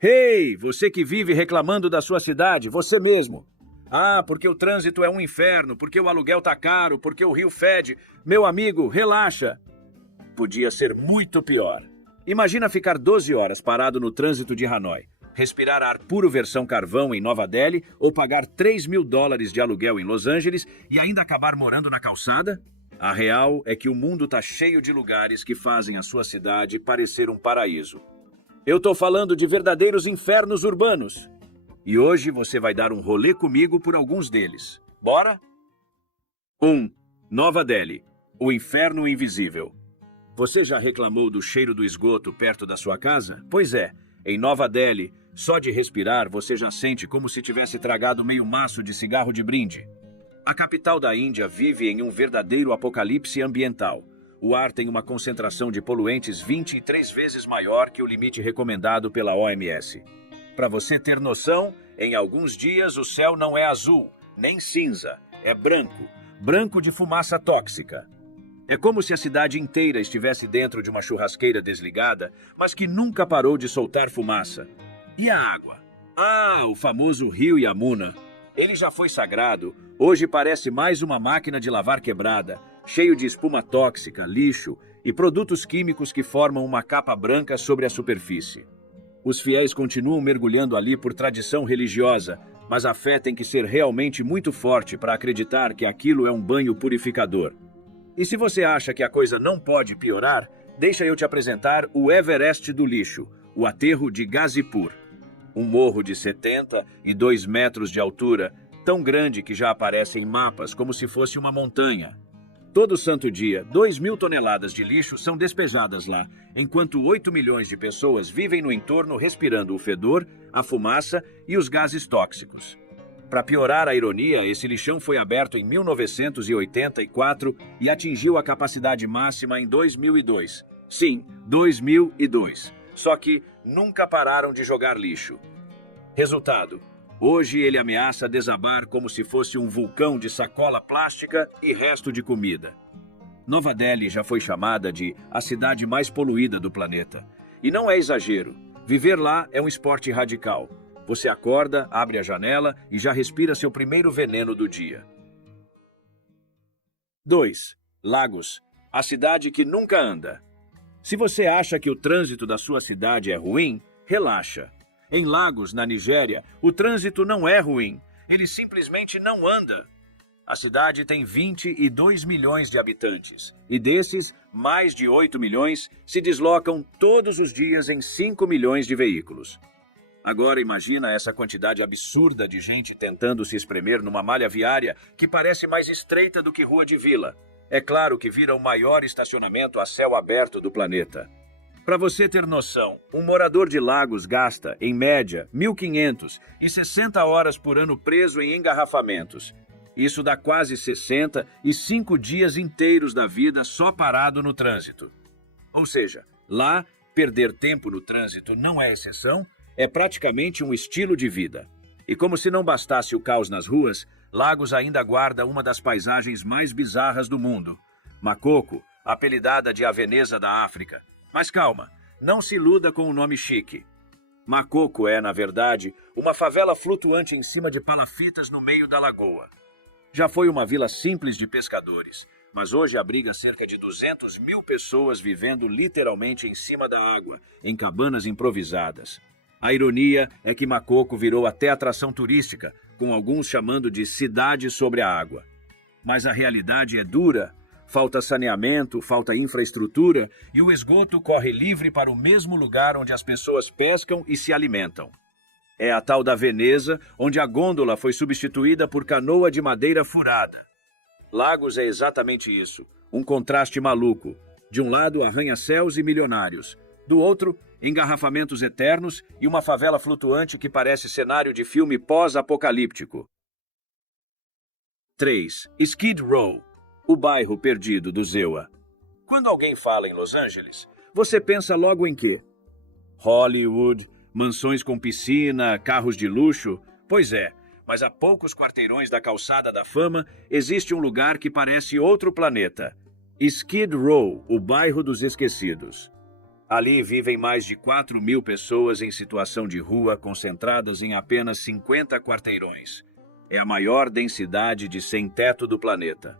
Hey, você que vive reclamando da sua cidade, você mesmo. Ah, porque o trânsito é um inferno, porque o aluguel tá caro, porque o rio fede. Meu amigo, relaxa. Podia ser muito pior. Imagina ficar 12 horas parado no trânsito de Hanoi, respirar ar puro versão carvão em Nova Delhi ou pagar $3.000 de aluguel em Los Angeles e ainda acabar morando na calçada? A real é que o mundo tá cheio de lugares que fazem a sua cidade parecer um paraíso. Eu tô falando de verdadeiros infernos urbanos. E hoje você vai dar um rolê comigo por alguns deles. Bora? 1. Nova Delhi, o inferno invisível. Você já reclamou do cheiro do esgoto perto da sua casa? Pois é, em Nova Delhi, só de respirar você já sente como se tivesse tragado meio maço de cigarro de brinde. A capital da Índia vive em um verdadeiro apocalipse ambiental. O ar tem uma concentração de poluentes 23 vezes maior que o limite recomendado pela OMS. Para você ter noção, em alguns dias o céu não é azul, nem cinza, é branco, branco de fumaça tóxica. É como se a cidade inteira estivesse dentro de uma churrasqueira desligada, mas que nunca parou de soltar fumaça. E a água? Ah, o famoso rio Yamuna. Ele já foi sagrado, hoje parece mais uma máquina de lavar quebrada, cheio de espuma tóxica, lixo e produtos químicos que formam uma capa branca sobre a superfície. Os fiéis continuam mergulhando ali por tradição religiosa, mas a fé tem que ser realmente muito forte para acreditar que aquilo é um banho purificador. E se você acha que a coisa não pode piorar, deixa eu te apresentar o Everest do lixo, o aterro de Ghazipur. Um morro de 72 metros de altura, tão grande que já aparece em mapas como se fosse uma montanha. Todo santo dia, 2.000 toneladas de lixo são despejadas lá, enquanto 8 milhões de pessoas vivem no entorno respirando o fedor, a fumaça e os gases tóxicos. Para piorar a ironia, esse lixão foi aberto em 1984 e atingiu a capacidade máxima em 2002. Sim, 2002. Só que nunca pararam de jogar lixo. Resultado: hoje ele ameaça desabar como se fosse um vulcão de sacola plástica e resto de comida. Nova Delhi já foi chamada de a cidade mais poluída do planeta. E não é exagero. Viver lá é um esporte radical. Você acorda, abre a janela e já respira seu primeiro veneno do dia. 2. Lagos, a cidade que nunca anda. Se você acha que o trânsito da sua cidade é ruim, relaxa. Em Lagos, na Nigéria, o trânsito não é ruim, ele simplesmente não anda. A cidade tem 22 milhões de habitantes, e desses, mais de 8 milhões se deslocam todos os dias em 5 milhões de veículos. Agora imagina essa quantidade absurda de gente tentando se espremer numa malha viária que parece mais estreita do que rua de vila. É claro que vira o maior estacionamento a céu aberto do planeta. Para você ter noção, um morador de Lagos gasta, em média, 1.560 horas por ano preso em engarrafamentos. Isso dá quase 65 dias inteiros da vida só parado no trânsito. Ou seja, lá, perder tempo no trânsito não é exceção, é praticamente um estilo de vida. E como se não bastasse o caos nas ruas, Lagos ainda guarda uma das paisagens mais bizarras do mundo. Makoko, apelidada de a Veneza da África. Mas calma, não se iluda com o nome chique. Makoko é, na verdade, uma favela flutuante em cima de palafitas no meio da lagoa. Já foi uma vila simples de pescadores, mas hoje abriga cerca de 200 mil pessoas vivendo literalmente em cima da água, em cabanas improvisadas. A ironia é que Makoko virou até atração turística, com alguns chamando de cidade sobre a água. Mas a realidade é dura. Falta saneamento, falta infraestrutura e o esgoto corre livre para o mesmo lugar onde as pessoas pescam e se alimentam. É a tal da Veneza, onde a gôndola foi substituída por canoa de madeira furada. Lagos é exatamente isso, um contraste maluco. De um lado, arranha-céus e milionários. Do outro, engarrafamentos eternos e uma favela flutuante que parece cenário de filme pós-apocalíptico. 3. Skid Row, o bairro perdido do Zewa. Quando alguém fala em Los Angeles, você pensa logo em quê? Hollywood, mansões com piscina, carros de luxo? Pois é, mas a poucos quarteirões da Calçada da Fama existe um lugar que parece outro planeta. Skid Row, o bairro dos esquecidos. Ali vivem mais de 4.000 pessoas em situação de rua, concentradas em apenas 50 quarteirões. É a maior densidade de sem-teto do planeta.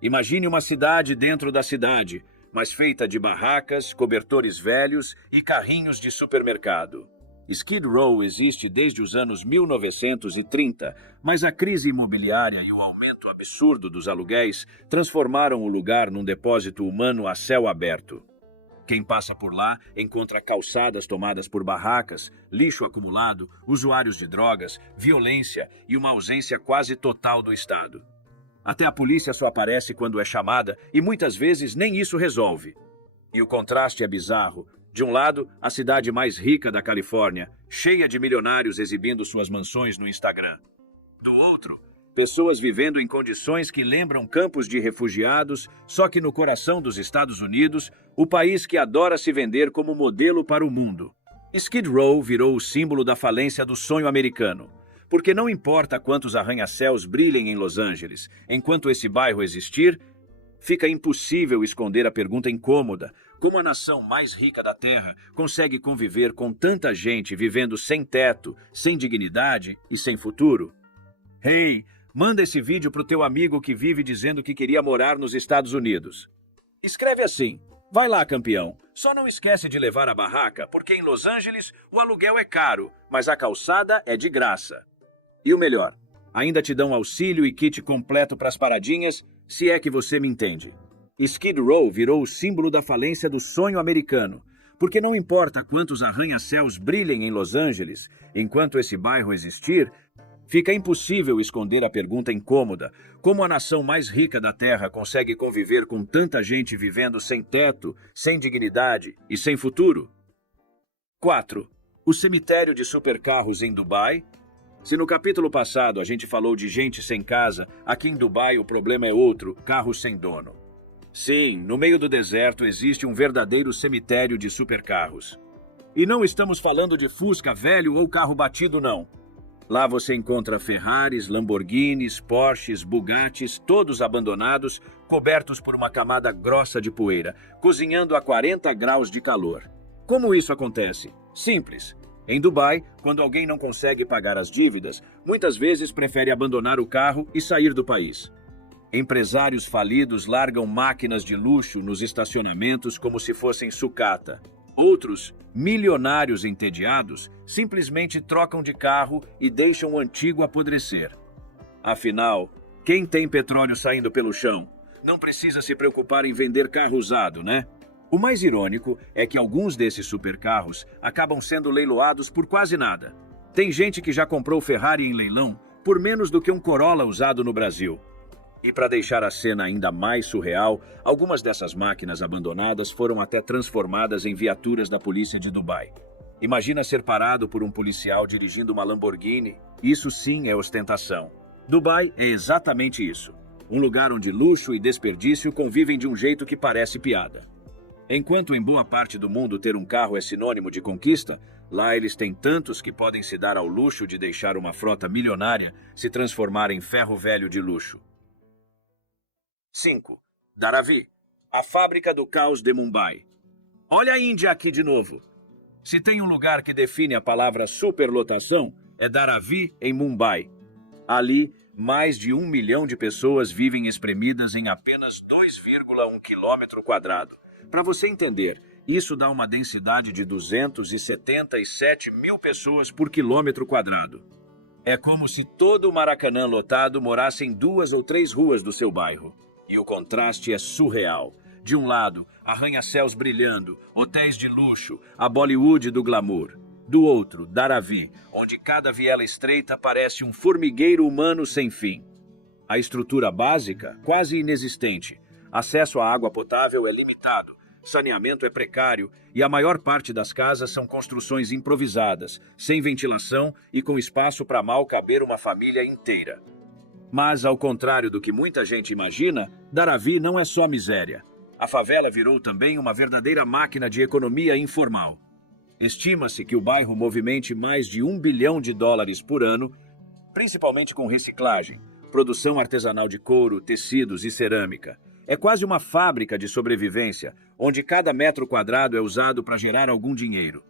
Imagine uma cidade dentro da cidade, mas feita de barracas, cobertores velhos e carrinhos de supermercado. Skid Row existe desde os anos 1930, mas a crise imobiliária e o aumento absurdo dos aluguéis transformaram o lugar num depósito humano a céu aberto. Quem passa por lá encontra calçadas tomadas por barracas, lixo acumulado, usuários de drogas, violência e uma ausência quase total do Estado. Até a polícia só aparece quando é chamada e muitas vezes nem isso resolve. E o contraste é bizarro. De um lado, a cidade mais rica da Califórnia, cheia de milionários exibindo suas mansões no Instagram. Do outro, pessoas vivendo em condições que lembram campos de refugiados, só que no coração dos Estados Unidos, o país que adora se vender como modelo para o mundo. Skid Row virou o símbolo da falência do sonho americano. Porque não importa quantos arranha-céus brilhem em Los Angeles, enquanto esse bairro existir, fica impossível esconder a pergunta incômoda: como a nação mais rica da Terra consegue conviver com tanta gente vivendo sem teto, sem dignidade e sem futuro? Hey, manda esse vídeo pro teu amigo que vive dizendo que queria morar nos Estados Unidos. Escreve assim: vai lá, campeão. Só não esquece de levar a barraca, porque em Los Angeles o aluguel é caro, mas a calçada é de graça. E o melhor, ainda te dão auxílio e kit completo para as paradinhas, se é que você me entende. Skid Row virou o símbolo da falência do sonho americano, porque não importa quantos arranha-céus brilhem em Los Angeles, enquanto esse bairro existir, fica impossível esconder a pergunta incômoda: como a nação mais rica da Terra consegue conviver com tanta gente vivendo sem teto, sem dignidade e sem futuro? 4. O cemitério de supercarros em Dubai. Se no capítulo passado a gente falou de gente sem casa, aqui em Dubai o problema é outro: carros sem dono. Sim, no meio do deserto existe um verdadeiro cemitério de supercarros. E não estamos falando de Fusca velho ou carro batido, não. Lá você encontra Ferraris, Lamborghinis, Porsches, Bugattis, todos abandonados, cobertos por uma camada grossa de poeira, cozinhando a 40 graus de calor. Como isso acontece? Simples. Em Dubai, quando alguém não consegue pagar as dívidas, muitas vezes prefere abandonar o carro e sair do país. Empresários falidos largam máquinas de luxo nos estacionamentos como se fossem sucata. Outros, milionários entediados, simplesmente trocam de carro e deixam o antigo apodrecer. Afinal, quem tem petróleo saindo pelo chão não precisa se preocupar em vender carro usado, né? O mais irônico é que alguns desses supercarros acabam sendo leiloados por quase nada. Tem gente que já comprou Ferrari em leilão por menos do que um Corolla usado no Brasil. E para deixar a cena ainda mais surreal, algumas dessas máquinas abandonadas foram até transformadas em viaturas da polícia de Dubai. Imagina ser parado por um policial dirigindo uma Lamborghini? Isso sim é ostentação. Dubai é exatamente isso. Um lugar onde luxo e desperdício convivem de um jeito que parece piada. Enquanto em boa parte do mundo ter um carro é sinônimo de conquista, lá eles têm tantos que podem se dar ao luxo de deixar uma frota milionária se transformar em ferro velho de luxo. 5. Dharavi, a fábrica do caos de Mumbai. Olha a Índia aqui de novo. Se tem um lugar que define a palavra superlotação, é Dharavi, em Mumbai. Ali, mais de 1 milhão de pessoas vivem espremidas em apenas 2,1 quilômetro quadrado. Para você entender, isso dá uma densidade de 277 mil pessoas por quilômetro quadrado. É como se todo o Maracanã lotado morasse em 2 ou 3 ruas do seu bairro. E o contraste é surreal. De um lado, arranha-céus brilhando, hotéis de luxo, a Bollywood do glamour. Do outro, Dharavi, onde cada viela estreita parece um formigueiro humano sem fim. A estrutura básica, quase inexistente. Acesso à água potável é limitado, saneamento é precário e a maior parte das casas são construções improvisadas, sem ventilação e com espaço para mal caber uma família inteira. Mas, ao contrário do que muita gente imagina, Dharavi não é só miséria. A favela virou também uma verdadeira máquina de economia informal. Estima-se que o bairro movimente mais de $1 bilhão por ano, principalmente com reciclagem, produção artesanal de couro, tecidos e cerâmica. É quase uma fábrica de sobrevivência, onde cada metro quadrado é usado para gerar algum dinheiro.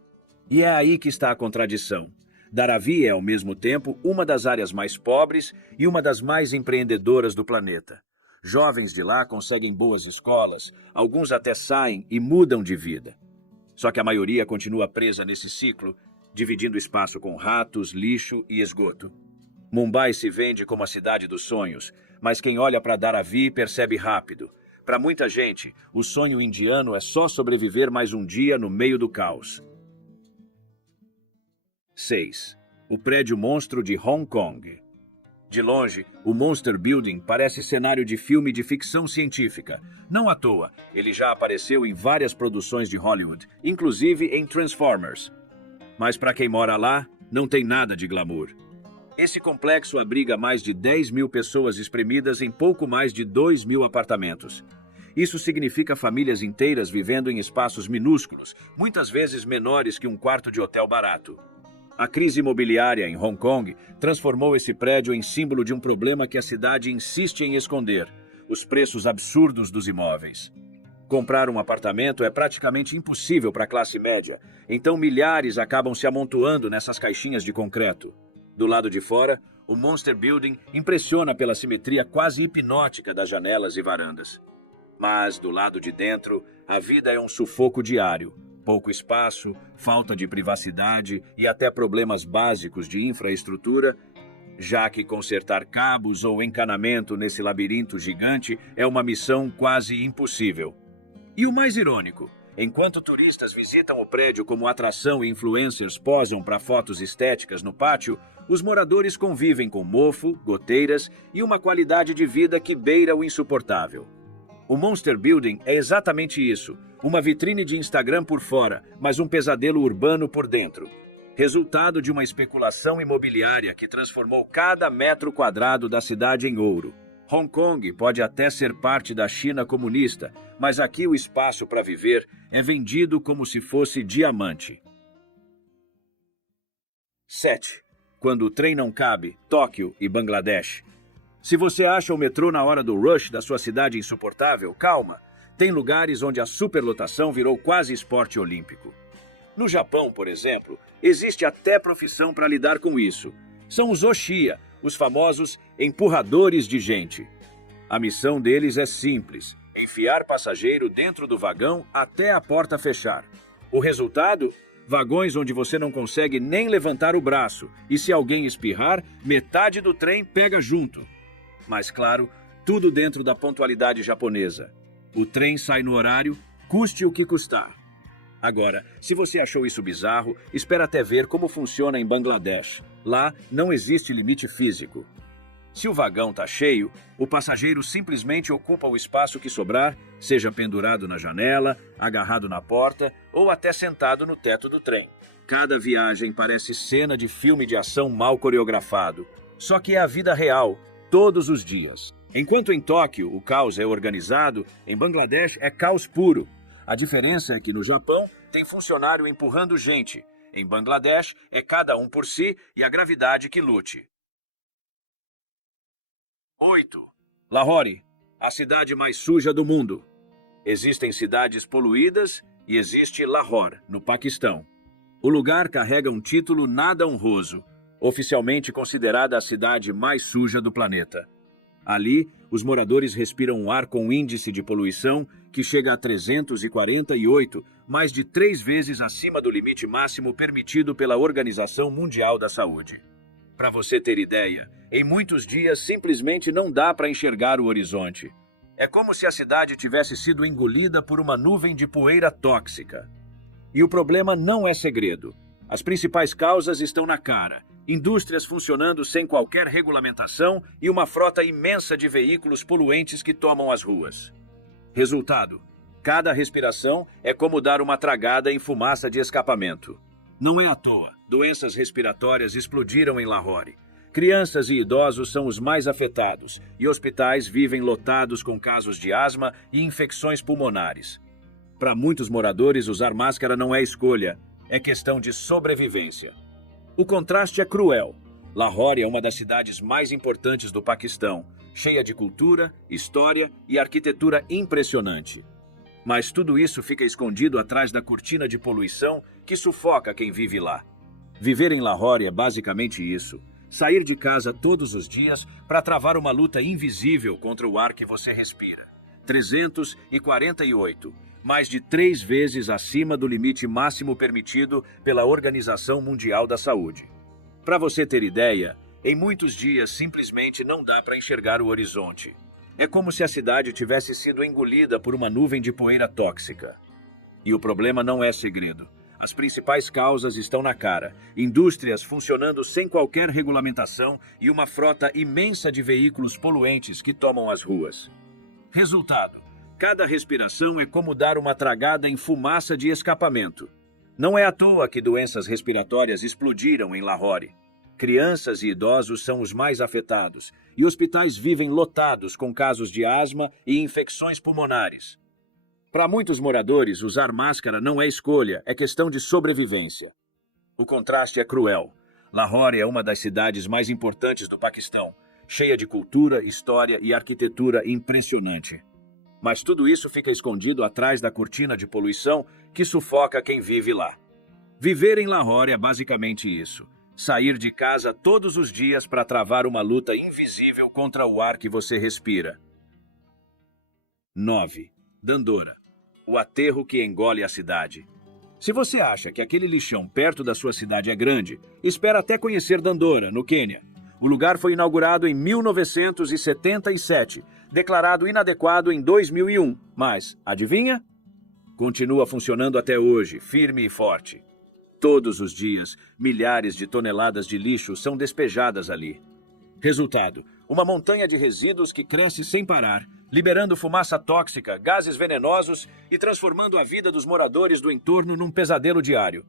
E é aí que está a contradição. Dharavi é, ao mesmo tempo, uma das áreas mais pobres e uma das mais empreendedoras do planeta. Jovens de lá conseguem boas escolas, alguns até saem e mudam de vida. Só que a maioria continua presa nesse ciclo, dividindo espaço com ratos, lixo e esgoto. Mumbai se vende como a cidade dos sonhos, mas quem olha para Dharavi percebe rápido. Para muita gente, o sonho indiano é só sobreviver mais um dia no meio do caos. 6. O prédio monstro de Hong Kong. De longe, o Monster Building parece cenário de filme de ficção científica. Não à toa, ele já apareceu em várias produções de Hollywood, inclusive em Transformers. Mas para quem mora lá, não tem nada de glamour. Esse complexo abriga mais de 10 mil pessoas espremidas em pouco mais de 2 mil apartamentos. Isso significa famílias inteiras vivendo em espaços minúsculos, muitas vezes menores que um quarto de hotel barato. A crise imobiliária em Hong Kong transformou esse prédio em símbolo de um problema que a cidade insiste em esconder: os preços absurdos dos imóveis. Comprar um apartamento é praticamente impossível para a classe média, então milhares acabam se amontoando nessas caixinhas de concreto. Do lado de fora, o Monster Building impressiona pela simetria quase hipnótica das janelas e varandas. Mas, do lado de dentro, a vida é um sufoco diário. Pouco espaço, falta de privacidade e até problemas básicos de infraestrutura, já que consertar cabos ou encanamento nesse labirinto gigante é uma missão quase impossível. E o mais irônico, enquanto turistas visitam o prédio como atração e influencers posam para fotos estéticas no pátio, os moradores convivem com mofo, goteiras e uma qualidade de vida que beira o insuportável. O Monster Building é exatamente isso, uma vitrine de Instagram por fora, mas um pesadelo urbano por dentro. Resultado de uma especulação imobiliária que transformou cada metro quadrado da cidade em ouro. Hong Kong pode até ser parte da China comunista, mas aqui o espaço para viver é vendido como se fosse diamante. 7. Quando o trem não cabe, Tóquio e Bangladesh. Se você acha o metrô na hora do rush da sua cidade insuportável, calma. Tem lugares onde a superlotação virou quase esporte olímpico. No Japão, por exemplo, existe até profissão para lidar com isso. São os Oshiya, os famosos empurradores de gente. A missão deles é simples: enfiar passageiro dentro do vagão até a porta fechar. O resultado? Vagões onde você não consegue nem levantar o braço, e se alguém espirrar, metade do trem pega junto. Mas claro, tudo dentro da pontualidade japonesa. O trem sai no horário, custe o que custar. Agora, se você achou isso bizarro, espera até ver como funciona em Bangladesh. Lá não existe limite físico. Se o vagão está cheio, o passageiro simplesmente ocupa o espaço que sobrar, seja pendurado na janela, agarrado na porta ou até sentado no teto do trem. Cada viagem parece cena de filme de ação mal coreografado. Só que é a vida real, todos os dias. Enquanto em Tóquio o caos é organizado, em Bangladesh é caos puro. A diferença é que no Japão tem funcionário empurrando gente. Em Bangladesh é cada um por si e a gravidade que lute. 8. Lahore, a cidade mais suja do mundo. Existem cidades poluídas e existe Lahore, no Paquistão. O lugar carrega um título nada honroso, oficialmente considerada a cidade mais suja do planeta. Ali, os moradores respiram um ar com índice de poluição que chega a 348, mais de 3 vezes acima do limite máximo permitido pela Organização Mundial da Saúde. Para você ter ideia, em muitos dias simplesmente não dá para enxergar o horizonte. É como se a cidade tivesse sido engolida por uma nuvem de poeira tóxica. E o problema não é segredo. As principais causas estão na cara: indústrias funcionando sem qualquer regulamentação e uma frota imensa de veículos poluentes que tomam as ruas. Resultado: cada respiração é como dar uma tragada em fumaça de escapamento. Não é à toa, doenças respiratórias explodiram em Lahore. Crianças e idosos são os mais afetados e hospitais vivem lotados com casos de asma e infecções pulmonares. Para muitos moradores, usar máscara não é escolha, é questão de sobrevivência. O contraste é cruel. Lahore é uma das cidades mais importantes do Paquistão, cheia de cultura, história e arquitetura impressionante. Mas tudo isso fica escondido atrás da cortina de poluição que sufoca quem vive lá. Viver em Lahore é basicamente isso. Sair de casa todos os dias para travar uma luta invisível contra o ar que você respira. 348, mais de 3 vezes acima do limite máximo permitido pela Organização Mundial da Saúde. Para você ter ideia, em muitos dias simplesmente não dá para enxergar o horizonte. É como se a cidade tivesse sido engolida por uma nuvem de poeira tóxica. E o problema não é segredo. As principais causas estão na cara: indústrias funcionando sem qualquer regulamentação e uma frota imensa de veículos poluentes que tomam as ruas. Resultado: cada respiração é como dar uma tragada em fumaça de escapamento. Não é à toa que doenças respiratórias explodiram em Lahore. Crianças e idosos são os mais afetados, e hospitais vivem lotados com casos de asma e infecções pulmonares. Para muitos moradores, usar máscara não é escolha, é questão de sobrevivência. O contraste é cruel. Lahore é uma das cidades mais importantes do Paquistão, cheia de cultura, história e arquitetura impressionante. Mas tudo isso fica escondido atrás da cortina de poluição que sufoca quem vive lá. Viver em Lahore é basicamente isso: sair de casa todos os dias para travar uma luta invisível contra o ar que você respira. 9. Dandora, o aterro que engole a cidade. Se você acha que aquele lixão perto da sua cidade é grande, espera até conhecer Dandora, no Quênia. O lugar foi inaugurado em 1977, declarado inadequado em 2001, mas, adivinha? Continua funcionando até hoje, firme e forte. Todos os dias, milhares de toneladas de lixo são despejadas ali. Resultado: uma montanha de resíduos que cresce sem parar, liberando fumaça tóxica, gases venenosos e transformando a vida dos moradores do entorno num pesadelo diário.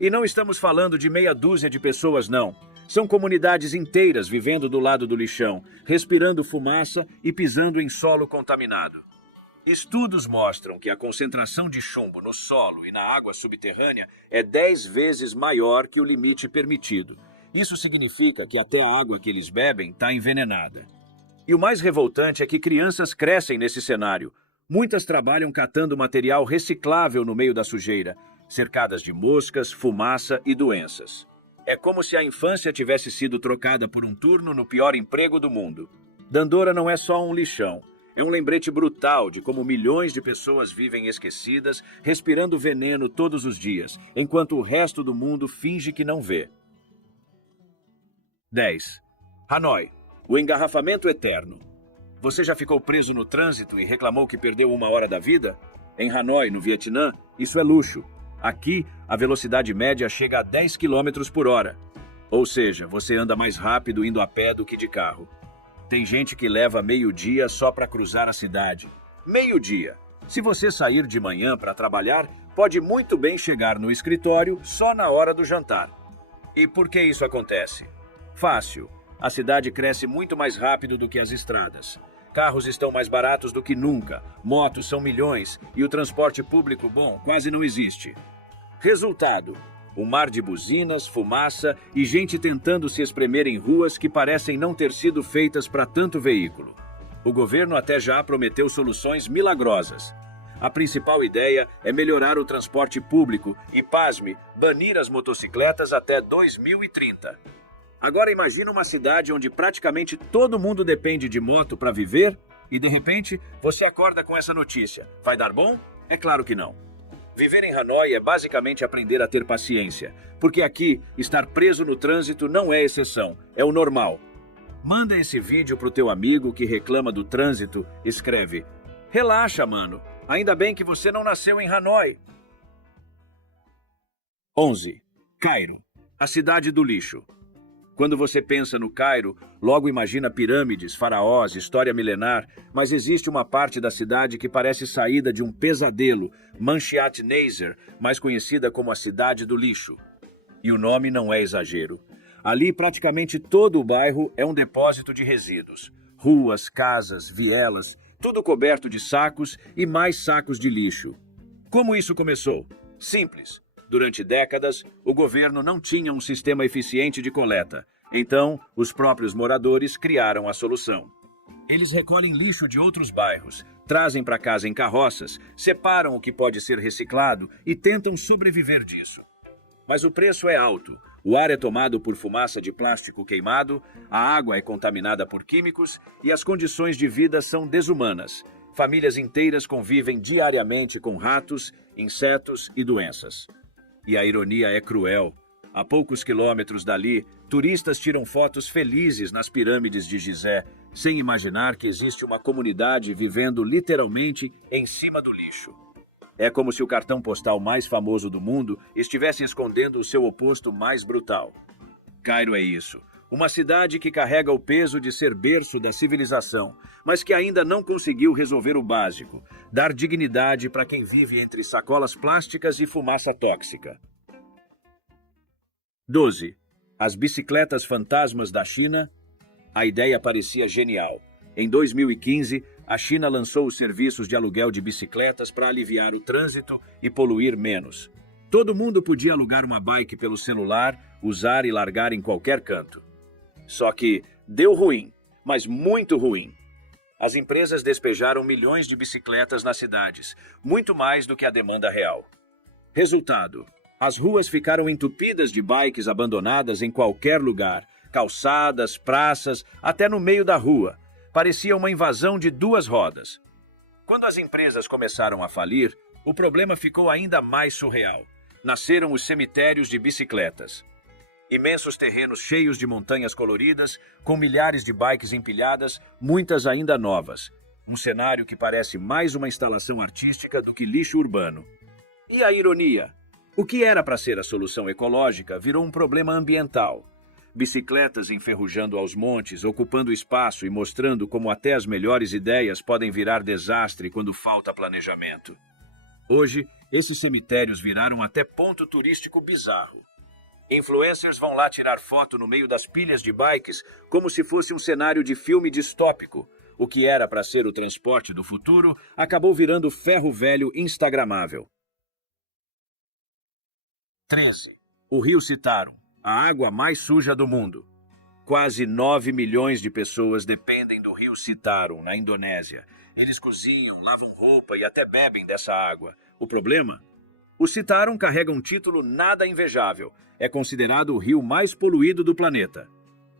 E não estamos falando de meia dúzia de pessoas, não. São comunidades inteiras vivendo do lado do lixão, respirando fumaça e pisando em solo contaminado. Estudos mostram que a concentração de chumbo no solo e na água subterrânea é 10 vezes maior que o limite permitido. Isso significa que até a água que eles bebem está envenenada. E o mais revoltante é que crianças crescem nesse cenário. Muitas trabalham catando material reciclável no meio da sujeira, cercadas de moscas, fumaça e doenças. É como se a infância tivesse sido trocada por um turno no pior emprego do mundo. Dandora não é só um lixão. É um lembrete brutal de como milhões de pessoas vivem esquecidas, respirando veneno todos os dias, enquanto o resto do mundo finge que não vê. 10. Hanoi, o engarrafamento eterno. Você já ficou preso no trânsito e reclamou que perdeu 1 hora da vida? Em Hanoi, no Vietnã, isso é luxo. Aqui, a velocidade média chega a 10 km por hora. Ou seja, você anda mais rápido indo a pé do que de carro. Tem gente que leva meio-dia só para cruzar a cidade. Meio-dia. Se você sair de manhã para trabalhar, pode muito bem chegar no escritório só na hora do jantar. E por que isso acontece? Fácil. A cidade cresce muito mais rápido do que as estradas. Carros estão mais baratos do que nunca, motos são milhões e o transporte público, bom, quase não existe. Resultado: um mar de buzinas, fumaça e gente tentando se espremer em ruas que parecem não ter sido feitas para tanto veículo. O governo até já prometeu soluções milagrosas. A principal ideia é melhorar o transporte público e, pasme, banir as motocicletas até 2030. Agora imagina uma cidade onde praticamente todo mundo depende de moto para viver e, de repente, você acorda com essa notícia. Vai dar bom? É claro que não. Viver em Hanoi é basicamente aprender a ter paciência, porque aqui, estar preso no trânsito não é exceção, é o normal. Manda esse vídeo pro teu amigo que reclama do trânsito, escreve: relaxa, mano, ainda bem que você não nasceu em Hanoi. 11. Cairo, a cidade do lixo. Quando você pensa no Cairo, logo imagina pirâmides, faraós, história milenar, mas existe uma parte da cidade que parece saída de um pesadelo, Manshiat Nazir, mais conhecida como a Cidade do Lixo. E o nome não é exagero. Ali praticamente todo o bairro é um depósito de resíduos. Ruas, casas, vielas, tudo coberto de sacos e mais sacos de lixo. Como isso começou? Simples. Durante décadas, o governo não tinha um sistema eficiente de coleta. Então, os próprios moradores criaram a solução. Eles recolhem lixo de outros bairros, trazem para casa em carroças, separam o que pode ser reciclado e tentam sobreviver disso. Mas o preço é alto. O ar é tomado por fumaça de plástico queimado, a água é contaminada por químicos e as condições de vida são desumanas. Famílias inteiras convivem diariamente com ratos, insetos e doenças. E a ironia é cruel. A poucos quilômetros dali, turistas tiram fotos felizes nas pirâmides de Gizé, sem imaginar que existe uma comunidade vivendo literalmente em cima do lixo. É como se o cartão postal mais famoso do mundo estivesse escondendo o seu oposto mais brutal. Cairo é isso. Uma cidade que carrega o peso de ser berço da civilização, mas que ainda não conseguiu resolver o básico: dar dignidade para quem vive entre sacolas plásticas e fumaça tóxica. 12. As bicicletas fantasmas da China. A ideia parecia genial. Em 2015, a China lançou os serviços de aluguel de bicicletas para aliviar o trânsito e poluir menos. Todo mundo podia alugar uma bike pelo celular, usar e largar em qualquer canto. Só que deu ruim, mas muito ruim. As empresas despejaram milhões de bicicletas nas cidades, muito mais do que a demanda real. Resultado: as ruas ficaram entupidas de bikes abandonadas em qualquer lugar, calçadas, praças, até no meio da rua. Parecia uma invasão de duas rodas. Quando as empresas começaram a falir, o problema ficou ainda mais surreal. Nasceram os cemitérios de bicicletas. Imensos terrenos cheios de montanhas coloridas, com milhares de bikes empilhadas, muitas ainda novas. Um cenário que parece mais uma instalação artística do que lixo urbano. E a ironia? O que era para ser a solução ecológica virou um problema ambiental. Bicicletas enferrujando aos montes, ocupando espaço e mostrando como até as melhores ideias podem virar desastre quando falta planejamento. Hoje, esses cemitérios viraram até ponto turístico bizarro. Influencers vão lá tirar foto no meio das pilhas de bikes como se fosse um cenário de filme distópico. O que era para ser o transporte do futuro acabou virando ferro velho instagramável. 13. O rio Citarum, a água mais suja do mundo. Quase 9 milhões de pessoas dependem do rio Citarum, na Indonésia. Eles cozinham, lavam roupa e até bebem dessa água. O problema? O Citarum carrega um título nada invejável. É considerado o rio mais poluído do planeta.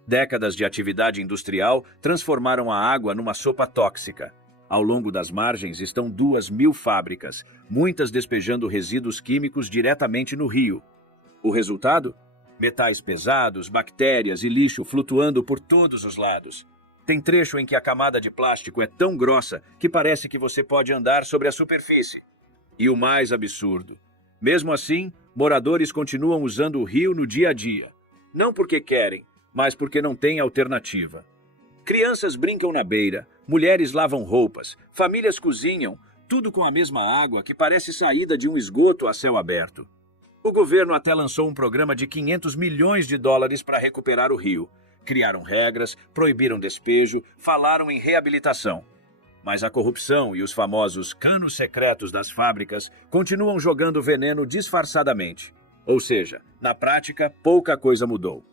Décadas de atividade industrial transformaram a água numa sopa tóxica. Ao longo das margens estão 2.000 fábricas, muitas despejando resíduos químicos diretamente no rio. O resultado? Metais pesados, bactérias e lixo flutuando por todos os lados. Tem trecho em que a camada de plástico é tão grossa que parece que você pode andar sobre a superfície. E o mais absurdo: mesmo assim, moradores continuam usando o rio no dia a dia. Não porque querem, mas porque não têm alternativa. Crianças brincam na beira, mulheres lavam roupas, famílias cozinham, tudo com a mesma água que parece saída de um esgoto a céu aberto. O governo até lançou um programa de 500 milhões de dólares para recuperar o rio. Criaram regras, proibiram despejo, falaram em reabilitação. Mas a corrupção e os famosos canos secretos das fábricas continuam jogando veneno disfarçadamente. Ou seja, na prática, pouca coisa mudou.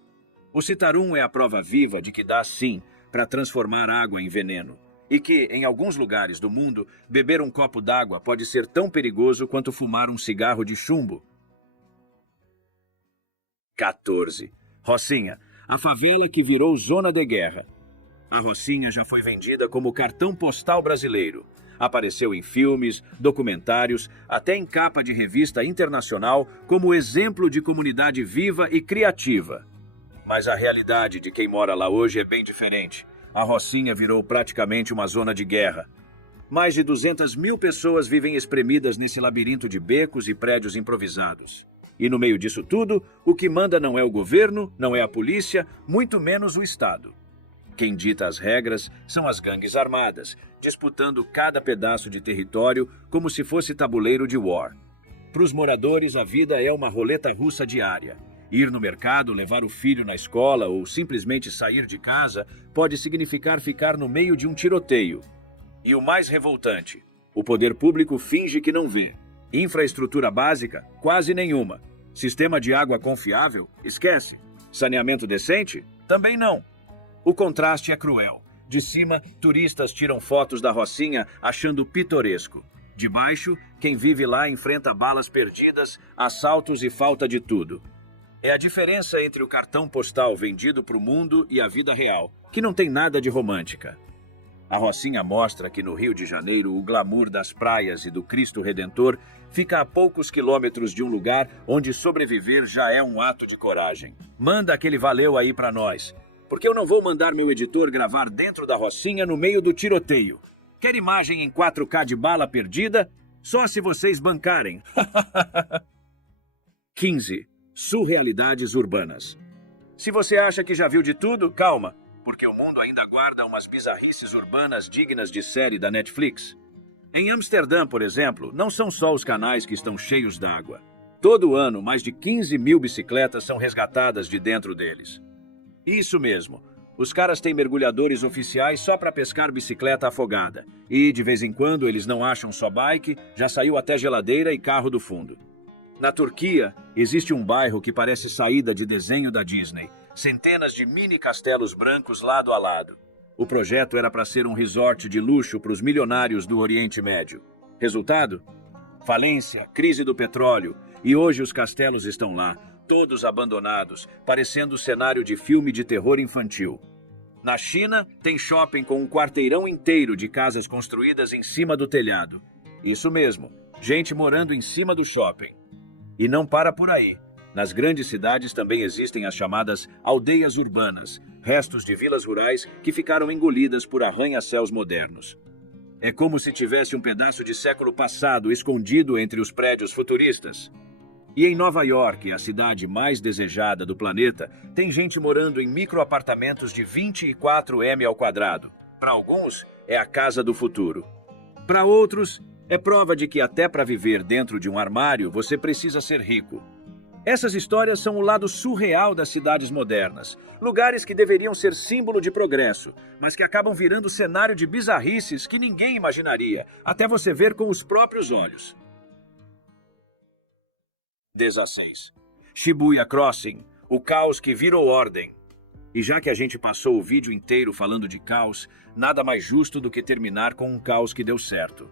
O Citarum é a prova viva de que dá sim para transformar água em veneno. E que, em alguns lugares do mundo, beber um copo d'água pode ser tão perigoso quanto fumar um cigarro de chumbo. 14. Rocinha, a favela que virou zona de guerra. A Rocinha já foi vendida como cartão postal brasileiro. Apareceu em filmes, documentários, até em capa de revista internacional como exemplo de comunidade viva e criativa. Mas a realidade de quem mora lá hoje é bem diferente. A Rocinha virou praticamente uma zona de guerra. Mais de 200.000 pessoas vivem espremidas nesse labirinto de becos e prédios improvisados. E no meio disso tudo, o que manda não é o governo, não é a polícia, muito menos o Estado. Quem dita as regras são as gangues armadas, disputando cada pedaço de território como se fosse tabuleiro de war. Para os moradores, a vida é uma roleta russa diária. Ir no mercado, levar o filho na escola ou simplesmente sair de casa pode significar ficar no meio de um tiroteio. E o mais revoltante, o poder público finge que não vê. Infraestrutura básica? Quase nenhuma. Sistema de água confiável? Esquece. Saneamento decente? Também não. O contraste é cruel. De cima, turistas tiram fotos da Rocinha achando pitoresco. De baixo, quem vive lá enfrenta balas perdidas, assaltos e falta de tudo. É a diferença entre o cartão postal vendido para o mundo e a vida real, que não tem nada de romântica. A Rocinha mostra que no Rio de Janeiro o glamour das praias e do Cristo Redentor fica a poucos quilômetros de um lugar onde sobreviver já é um ato de coragem. Manda aquele valeu aí para nós, porque eu não vou mandar meu editor gravar dentro da Rocinha no meio do tiroteio. Quer imagem em 4K de bala perdida? Só se vocês bancarem. 15. Surrealidades urbanas. Se você acha que já viu de tudo, calma, porque o mundo ainda guarda umas bizarrices urbanas dignas de série da Netflix. Em Amsterdã, por exemplo, não são só os canais que estão cheios d'água. Todo ano, mais de 15 mil bicicletas são resgatadas de dentro deles. Isso mesmo. Os caras têm mergulhadores oficiais só para pescar bicicleta afogada. E, de vez em quando, eles não acham só bike, já saiu até geladeira e carro do fundo. Na Turquia, existe um bairro que parece saída de desenho da Disney. Centenas de mini castelos brancos lado a lado. O projeto era para ser um resort de luxo para os milionários do Oriente Médio. Resultado? Falência, crise do petróleo. E hoje os castelos estão lá, todos abandonados, parecendo cenário de filme de terror infantil. Na China, tem shopping com um quarteirão inteiro de casas construídas em cima do telhado. Isso mesmo, gente morando em cima do shopping. E não para por aí. Nas grandes cidades também existem as chamadas aldeias urbanas, restos de vilas rurais que ficaram engolidas por arranha-céus modernos. É como se tivesse um pedaço de século passado escondido entre os prédios futuristas. E em Nova York, a cidade mais desejada do planeta, tem gente morando em microapartamentos de 24 m ao quadrado. Para alguns, é a casa do futuro. Para outros, é prova de que até para viver dentro de um armário, você precisa ser rico. Essas histórias são o lado surreal das cidades modernas. Lugares que deveriam ser símbolo de progresso, mas que acabam virando cenário de bizarrices que ninguém imaginaria, até você ver com os próprios olhos. 16. Shibuya Crossing, o caos que virou ordem. E já que a gente passou o vídeo inteiro falando de caos, nada mais justo do que terminar com um caos que deu certo.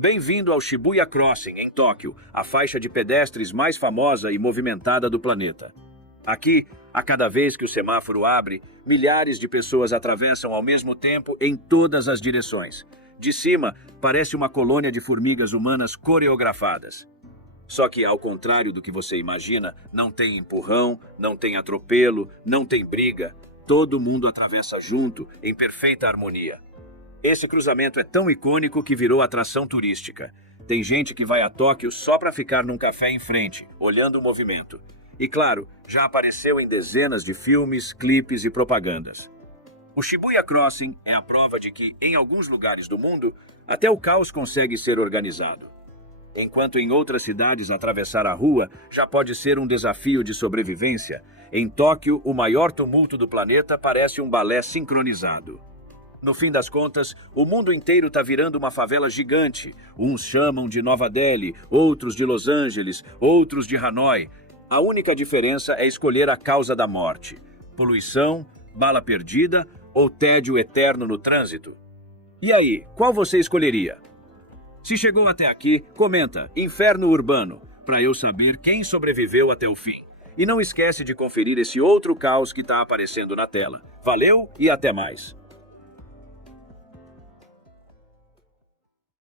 Bem-vindo ao Shibuya Crossing, em Tóquio, a faixa de pedestres mais famosa e movimentada do planeta. Aqui, a cada vez que o semáforo abre, milhares de pessoas atravessam ao mesmo tempo em todas as direções. De cima, parece uma colônia de formigas humanas coreografadas. Só que, ao contrário do que você imagina, não tem empurrão, não tem atropelo, não tem briga. Todo mundo atravessa junto, em perfeita harmonia. Esse cruzamento é tão icônico que virou atração turística. Tem gente que vai a Tóquio só para ficar num café em frente, olhando o movimento. E claro, já apareceu em dezenas de filmes, clipes e propagandas. O Shibuya Crossing é a prova de que, em alguns lugares do mundo, até o caos consegue ser organizado. Enquanto em outras cidades atravessar a rua já pode ser um desafio de sobrevivência, em Tóquio o maior tumulto do planeta parece um balé sincronizado. No fim das contas, o mundo inteiro está virando uma favela gigante. Uns chamam de Nova Delhi, outros de Los Angeles, outros de Hanoi. A única diferença é escolher a causa da morte: poluição, bala perdida ou tédio eterno no trânsito. E aí, qual você escolheria? Se chegou até aqui, comenta Inferno Urbano, para eu saber quem sobreviveu até o fim. E não esquece de conferir esse outro caos que está aparecendo na tela. Valeu e até mais!